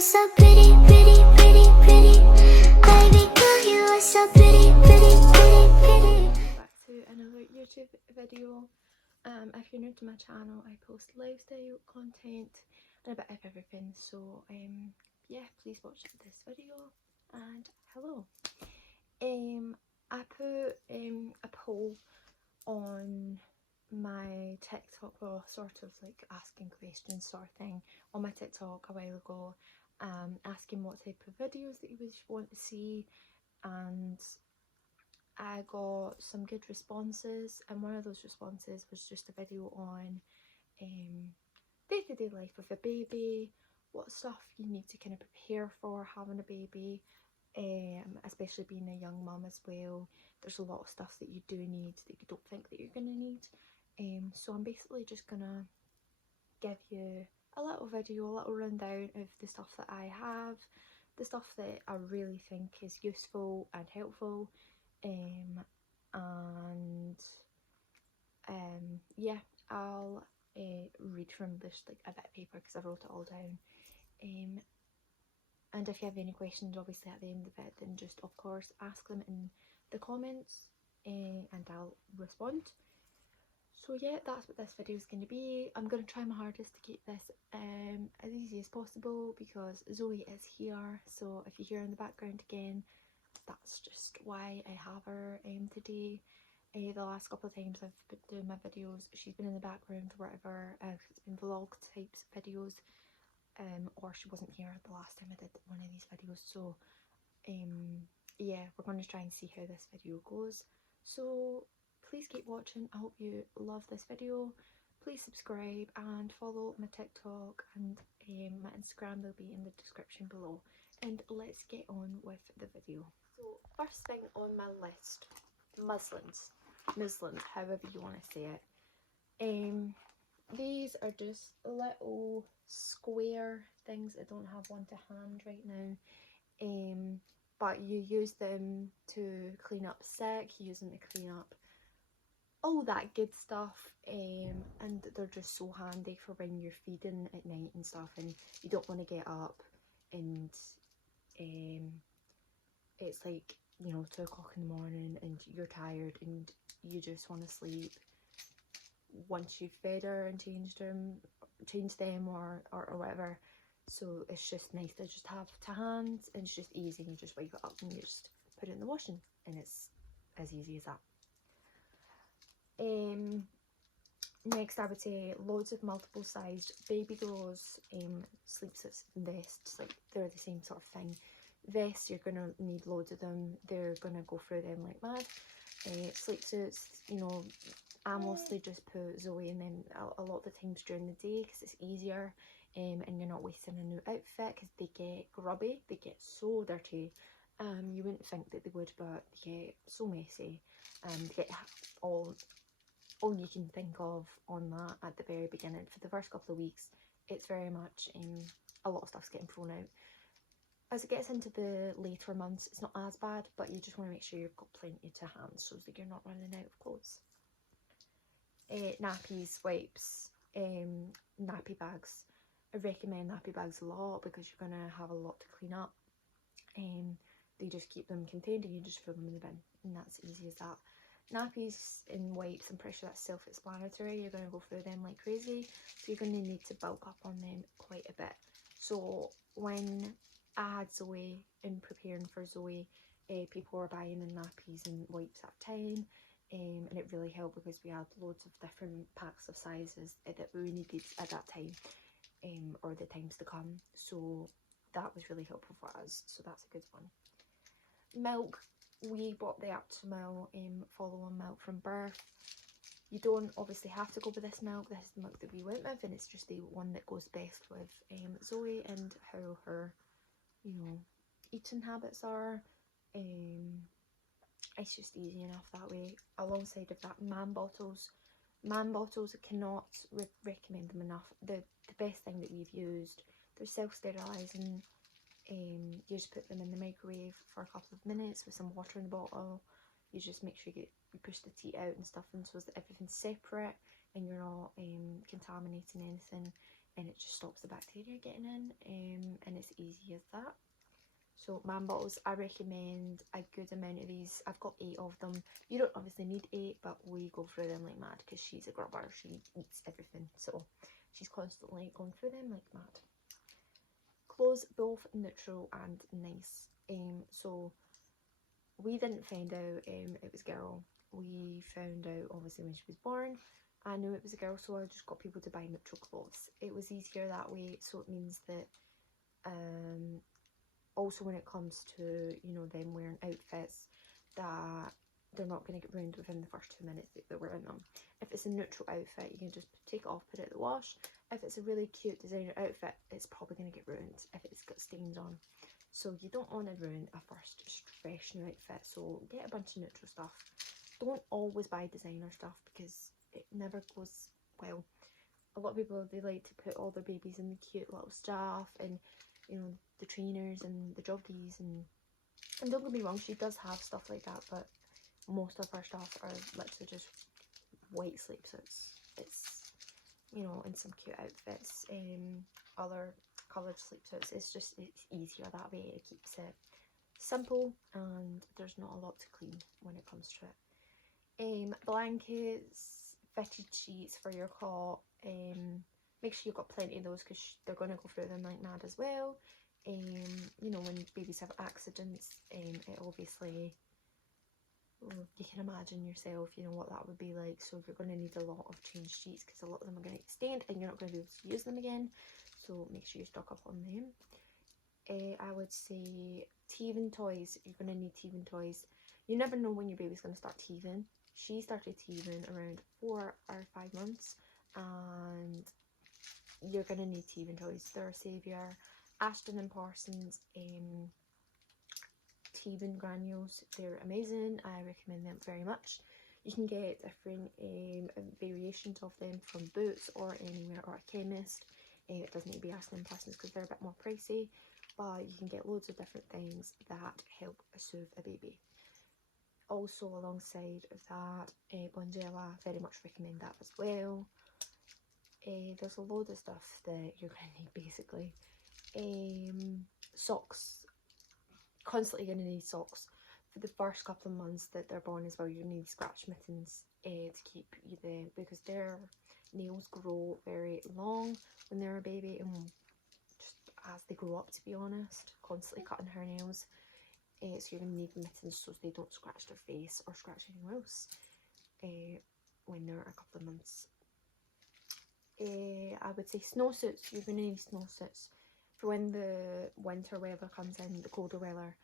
are so pretty, pretty, pretty, pretty. Baby girl, you are so pretty, pretty, pretty, pretty. Back to another YouTube video. If you're new to my channel, I post lifestyle content and a bit of everything. So yeah, please watch this video. And hello. I put a poll on my TikTok, well, sort of like asking questions sort of thing on my TikTok a while ago, asking what type of videos that you would want to see, and I got some good responses, and one of those responses was just a video on day-to-day life with a baby, what stuff you need to kind of prepare for having a baby, especially being a young mum as well. There's a lot of stuff that you do need that you don't think that you're going to need. So I'm basically just gonna give you a little video, a little rundown of the stuff that I have, the stuff that I really think is useful and helpful, and yeah, I'll read from this like a bit of paper because I wrote it all down. And if you have any questions, obviously at the end of it, then just of course ask them in the comments, and I'll respond. So yeah, that's what this video is going to be. I'm going to try my hardest to keep this as easy as possible because Zoe is here. So if you hear in the background again, that's just why I have her today. The last couple of times I've been doing my videos, she's been in the background or whatever. It's been vlog types videos, or she wasn't here the last time I did one of these videos. So yeah, we're going to try and see how this video goes. So please keep watching. I hope you love this video. Please subscribe and follow my TikTok and my Instagram. They'll be in the description below. And let's get on with the video. So first thing on my list, muslins, however you want to say it. These are just little square things. I don't have one to hand right now. But you use them to clean up sick, you use them to clean up all that good stuff, and they're just so handy for when you're feeding at night and stuff and you don't want to get up and it's like, you know, 2 o'clock in the morning and you're tired and you just want to sleep. Once you've fed her and changed them or whatever, so it's just nice to just have to hand, and it's just easy. You just wipe it up and you just put it in the washing, and it's as easy as that. Next, I would say loads of multiple sized baby clothes, sleep suits and vests. Like, they're the same sort of thing. Vests, you're gonna need loads of them. They're gonna go through them like mad. Sleep suits, you know, I mostly just put Zoe in them a lot of the times during the day because it's easier, and you're not wasting a new outfit because they get grubby, they get so dirty. You wouldn't think that they would, but they get so messy. They get all you can think of on that at the very beginning. For the first couple of weeks, it's very much a lot of stuff's getting thrown out. As it gets into the later months, it's not as bad, but you just want to make sure you've got plenty to hand so that you're not running out of clothes. Nappies, wipes, nappy bags. I recommend nappy bags a lot because you're going to have a lot to clean up. They just keep them contained and you just throw them in the bin, and that's easy as that. Nappies and wipes, I'm pretty sure that's self-explanatory. You're going to go through them like crazy, so you're going to need to bulk up on them quite a bit. So when I had Zoe and preparing for Zoe, people were buying in nappies and wipes at a time, and it really helped because we had loads of different packs of sizes that we needed at that time, or the times to come. So that was really helpful for us, so that's a good one. Milk, we bought the Aptamil follow-on milk from birth. You don't obviously have to go with this milk. This is the milk that we went with, and it's just the one that goes best with Zoe and how her, you know, eating habits are. It's just easy enough that way. Alongside of that, man bottles. Man bottles, I cannot recommend them enough. The best thing that we've used. They're self-sterilising. You just put them in the microwave for a couple of minutes with some water in the bottle. You just make sure you push the teat out and stuff, and so that everything's separate and you're not contaminating anything. and it just stops the bacteria getting in, and it's easy as that. So man bottles, I recommend a good amount of these. I've got 8 of them. You don't obviously need 8, but we go through them like mad because she's a grubber. She eats everything, so she's constantly going through them like mad. Clothes, both neutral and nice. So we didn't find out it was a girl. We found out obviously when she was born. I knew it was a girl, so I just got people to buy neutral clothes. It was easier that way, so it means that also when it comes to, you know, them wearing outfits, that they're not going to get ruined within the first 2 minutes that they're wearing them. If it's a neutral outfit, you can just take it off, put it in the wash. If it's a really cute designer outfit, it's probably going to get ruined if it's got stains on. So you don't want to ruin a first fresh new outfit, so get a bunch of neutral stuff. Don't always buy designer stuff because it never goes well. A lot of people, they like to put all their babies in the cute little stuff, and you know, the trainers and the joggies, and don't get me wrong, she does have stuff like that, but most of her stuff are literally just white sleepsuits. It's, you know, in some cute outfits, other coloured sleepsuits. It's easier that way. It keeps it simple and there's not a lot to clean when it comes to it. Blankets, fitted sheets for your cot. Make sure you've got plenty of those because they're going to go through them like mad as well. You know, when babies have accidents, it obviously, you can imagine yourself, you know, what that would be like. So you're going to need a lot of changed sheets because a lot of them are going to get stained and you're not going to be able to use them again. So make sure you stock up on them. I would say teething toys. You're going to need teething toys. You never know when your baby's going to start teething. She started teething around 4 or 5 months, and you're going to need teething toys. They're a saviour. Ashton and Parsons teething granules, they're amazing. I recommend them very much. You can get different variations of them from Boots or anywhere, or a chemist. It doesn't need to be Ashton and Parsons because they're a bit more pricey, but you can get loads of different things that help soothe a baby. Also alongside of that, Bonjela, very much recommend that as well. There's a load of stuff that you're going to need basically. Socks, constantly going to need socks. For the first couple of months that they're born as well, you need scratch mittens to keep you there, because their nails grow very long when they're a baby, and just as they grow up, to be honest, constantly cutting her nails. So you're going to need mittens so they don't scratch their face or scratch anywhere else when they're a couple of months. I would say snowsuits. You're going to need snowsuits for when the winter weather comes in, the colder weather.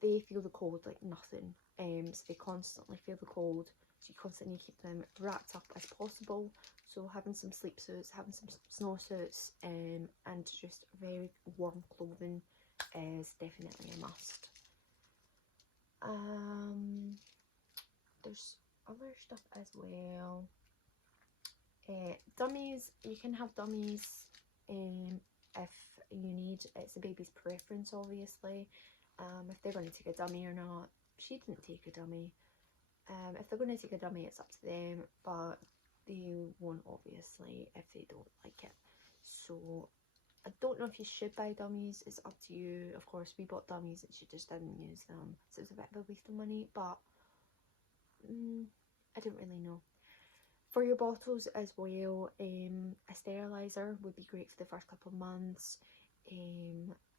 They feel the cold like nothing, so they constantly feel the cold, so you constantly keep them wrapped up as possible. So having some sleep suits, having some snowsuits, and just very warm clothing is definitely a must. There's other stuff as well. Dummies, you can have dummies if you need. It's the baby's preference, obviously. If they're going to take a dummy or not. She didn't take a dummy. If they're going to take a dummy, it's up to them, but they won't, obviously, if they don't like it. So I don't know if you should buy dummies. It's up to you. Of course, we bought dummies and she just didn't use them, so it was a bit of a waste of money, but I don't really know. For your bottles as well, a sterilizer would be great for the first couple of months.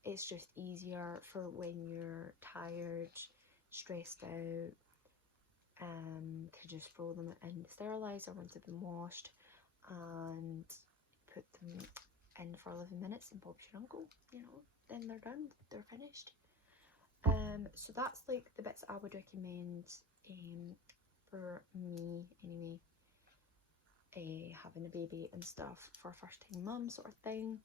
It's just easier for when you're tired, stressed out, to just throw them in the sterilizer once they've been washed and put them in for 11 minutes and Bob's your uncle, you know, then they're done, they're finished. So that's like the bits I would recommend for me anyway. Having a baby and stuff for a first time mum sort of thing.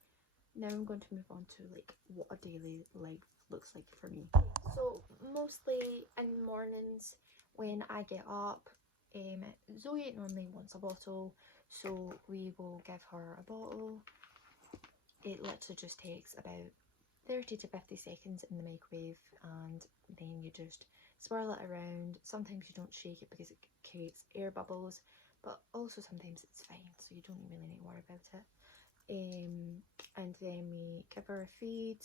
Now I'm going to move on to like what a daily life looks like for me. So mostly in mornings when I get up, Zoe normally wants a bottle, so we will give her a bottle. It literally just takes about 30 to 50 seconds in the microwave, and then you just swirl it around. Sometimes you don't shake it because it creates air bubbles, but also sometimes it's fine, so you don't really need to worry about it. and then we give her a feed.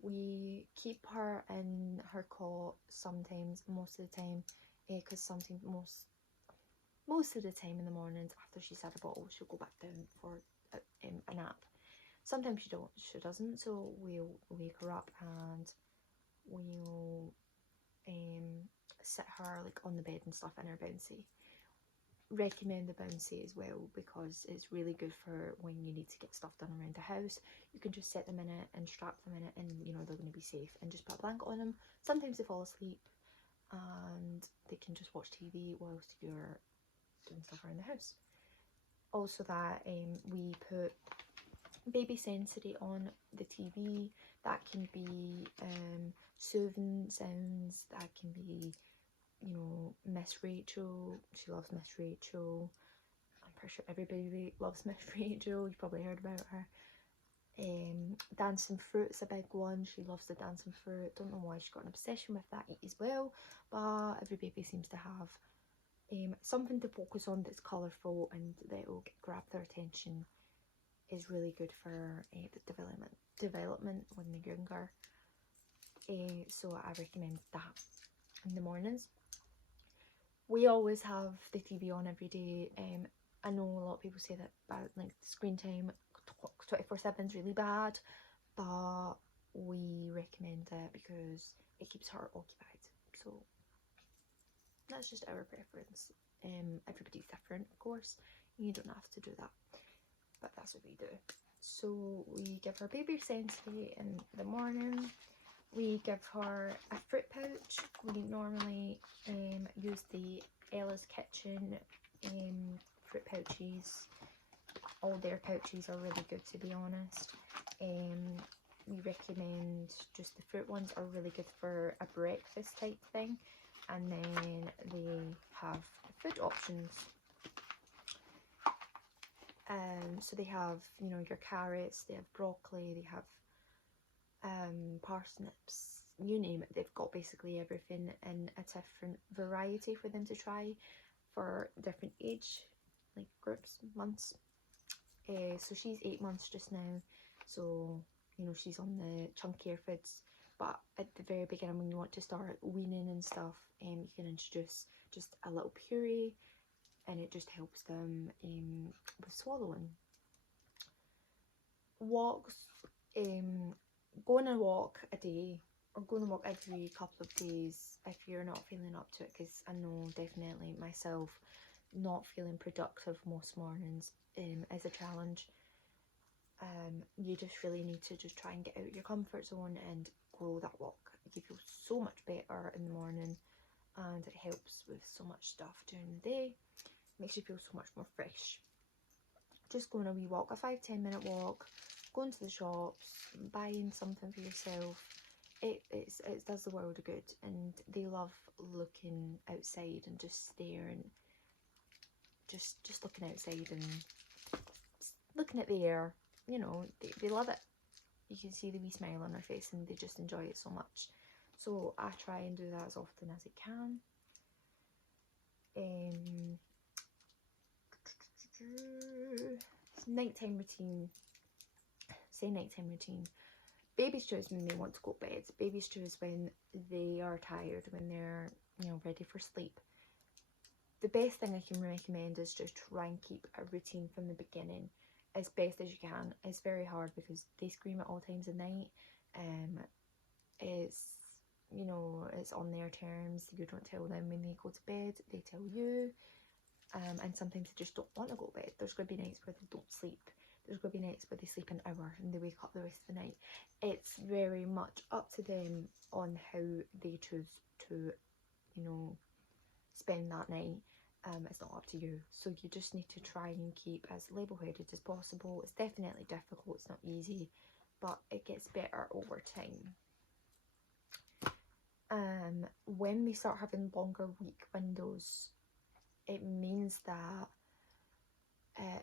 We keep her in her cot sometimes, most of the time, because sometimes most of the time in the mornings after she's had a bottle, she'll go back down for a nap. Sometimes she doesn't, so we'll wake her up and we'll sit her like on the bed and stuff in her bouncy. Recommend the bouncy as well because it's really good for when you need to get stuff done around the house. You can just set them in it and strap them in it, and you know they're going to be safe, and just put a blanket on them. Sometimes they fall asleep and they can just watch TV whilst you're doing stuff around the house. Also that we put baby sensory on the TV. That can be soothing sounds, that can be, you know, Miss Rachel. She loves Miss Rachel. I'm pretty sure everybody loves Miss Rachel. You've probably heard about her. Dancing Fruit's a big one. She loves the dancing fruit. Don't know why she's got an obsession with that as well, but every baby seems to have something to focus on that's colourful and that will grab their attention. Is really good for the development when they're younger. So I recommend that in the mornings. We always have the TV on every day. I know a lot of people say that like screen time 24/7 is really bad, but we recommend it because it keeps her occupied. So that's just our preference. Everybody's different, of course. You don't have to do that, but that's what we do. So we give her baby sensory in the morning. We give her a fruit pouch. We normally use the Ella's Kitchen fruit pouches. All their pouches are really good, to be honest. We recommend just the fruit ones are really good for a breakfast type thing, and then they have food options. So they have, you know, your carrots, they have broccoli, they have parsnips, you name it. They've got basically everything in a different variety for them to try for different age, like groups, months. So she's 8 months just now, so you know she's on the chunkier foods. But at the very beginning, when you want to start weaning and stuff, you can introduce just a little puree, and it just helps them with swallowing. Walks, go on a walk a day or go on a walk every couple of days if you're not feeling up to it, because I know definitely myself not feeling productive most mornings is a challenge. You just really need to just try and get out your comfort zone and go that walk. You feel so much better in the morning, and it helps with so much stuff during the day. Makes you feel so much more fresh. Just going a wee walk, a 5-10 minute walk, going to the shops, buying something for yourself. It does the world of good, and they love looking outside and just staring, just looking outside and looking at the air. You know, they love it. You can see the wee smile on their face, and they just enjoy it so much. So I try and do that as often as I can. Nighttime routine. Say nighttime routine. Baby stew is when they want to go to bed. Baby stew is when they are tired, when they're, you know, ready for sleep. The best thing I can recommend is just try and keep a routine from the beginning as best as you can. It's very hard because they scream at all times of night. It's, you know, it's on their terms. You don't tell them when they go to bed, they tell you. And sometimes they just don't want to go to bed. There's going to be nights where they don't sleep. There's going to be nights where they sleep an hour and they wake up the rest of the night. It's very much up to them on how they choose to, you know, spend that night. It's not up to you. So you just need to try and keep as level-headed as possible. It's definitely difficult. It's not easy, but it gets better over time. When they start having longer week windows, it means that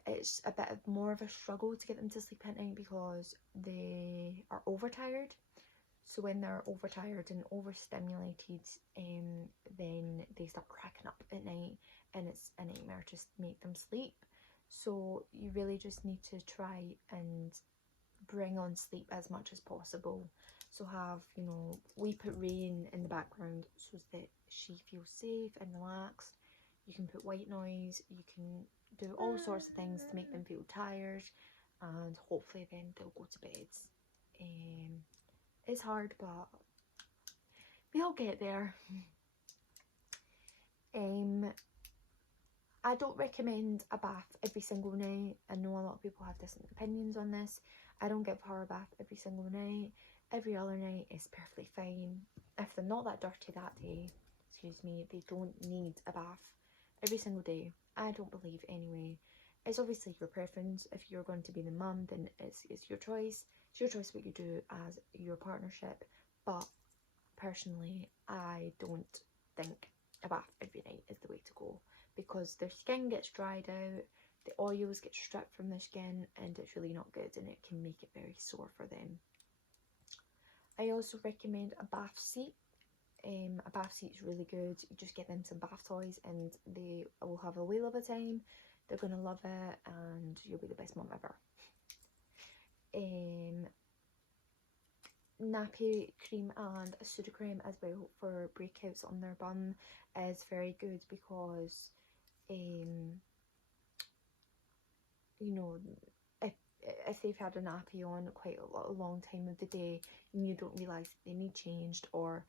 it's a bit more of a struggle to get them to sleep at night because they are overtired. So when they're overtired and overstimulated, then they start cracking up at night, and it's a nightmare to make them sleep. So you really just need to try and bring on sleep as much as possible. So have, you know, we put rain in the background so that she feels safe and relaxed. You can put white noise, you can do all sorts of things to make them feel tired, and hopefully then they'll go to bed. It's hard, but we'll get there. I don't recommend a bath every single night. I know a lot of people have different opinions on this. I don't give her a bath every single night. Every other night is perfectly fine. If they're not that dirty that day, excuse me, they don't need a bath every single day. I don't believe anyway. It's obviously your preference. If you're going to be the mum, then it's your choice. It's your choice what you do as your partnership. But personally, I don't think a bath every night is the way to go, because their skin gets dried out, the oils get stripped from their skin, and it's really not good, and it can make it very sore for them. I also recommend a bath seat. A bath seat is really good. You just get them some bath toys and they will have a whale of a time. They're going to love it and you'll be the best mum ever. Nappy cream and a Sudocrem as well for breakouts on their bum is very good, because you know, if they've had a nappy on quite a long time of the day and you don't realise they need changed, or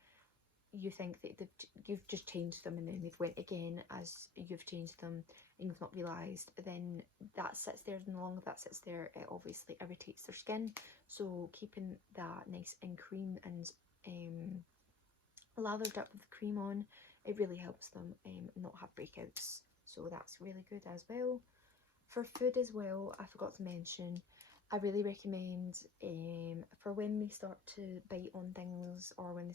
you think that you've just changed them and then they've went again as you've changed them and you've not realised, then that sits there, and the longer that sits there it obviously irritates their skin. So keeping that nice and cream and lathered up with cream on, it really helps them not have breakouts. So that's really good as well. For food as well, I forgot to mention, I really recommend for when they start to bite on things, or when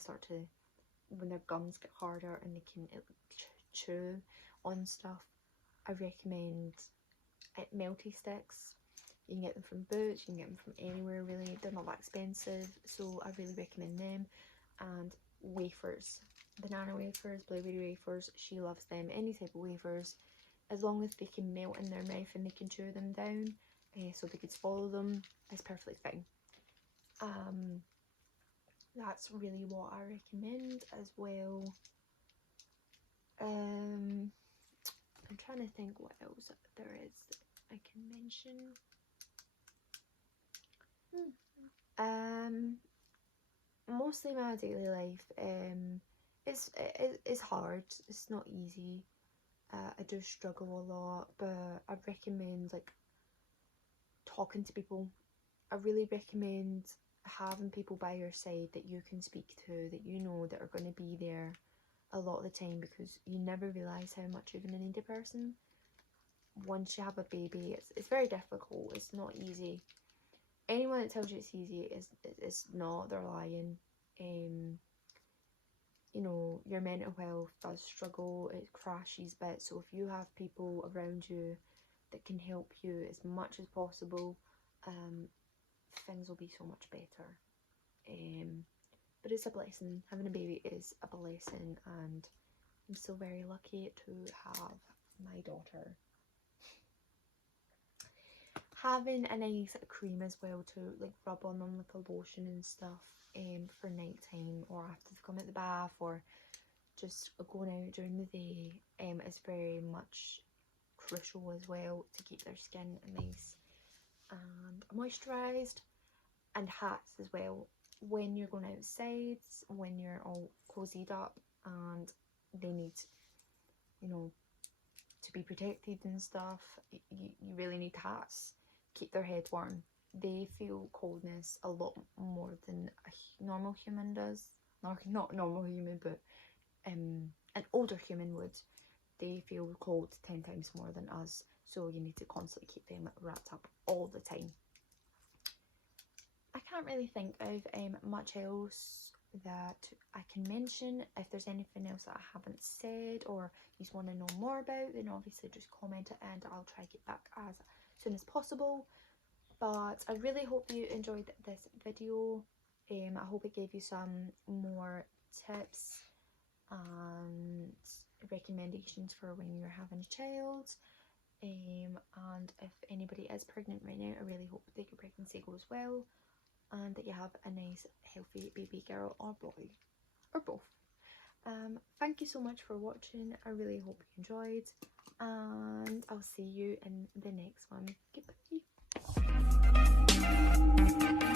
their gums get harder and they can chew on stuff, I recommend melty sticks. You can get them from Boots, you can get them from anywhere really, they're not that expensive, so I really recommend them. And wafers, banana wafers, blueberry wafers, she loves them. Any type of wafers, as long as they can melt in their mouth and they can chew them down, so they could swallow them, is perfectly fine. That's really what I recommend as well. I'm trying to think what else there is that I can mention. Mostly my daily life. It's hard. It's not easy. I do struggle a lot, but I recommend like talking to people. I really recommend having people by your side that you can speak to, that you know that are going to be there a lot of the time, because you never realise how much you're going to need a person. Once you have a baby, it's very difficult. It's not easy. Anyone that tells you it's easy is not. They're lying. You know, your mental health does struggle. It crashes bits. So if you have people around you that can help you as much as possible, things will be so much better. But it's a blessing. Having a baby is a blessing, and I'm so very lucky to have my daughter. Having a nice cream as well to like rub on them, like a lotion and stuff, for night time, or after they've come out the bath, or just going out during the day, is very much crucial as well to keep their skin nice and moisturised. And hats as well, when you're going outside, when you're all cozied up and they need, you know, to be protected and stuff, you really need hats. Keep their head warm. They feel coldness a lot more than a normal human does. Not normal human, but an older human would. They feel cold 10 times more than us, so you need to constantly keep them wrapped up all the time. I can't really think of much else that I can mention. If there's anything else that I haven't said or you just want to know more about, then obviously just comment it and I'll try to get back as soon as possible. But I really hope you enjoyed this video. I hope it gave you some more tips and recommendations for when you're having a child. And if anybody is pregnant right now, I really hope that your pregnancy goes well and that you have a nice healthy baby girl or boy or both. Thank you so much for watching. I really hope you enjoyed, and I'll see you in the next one. Goodbye.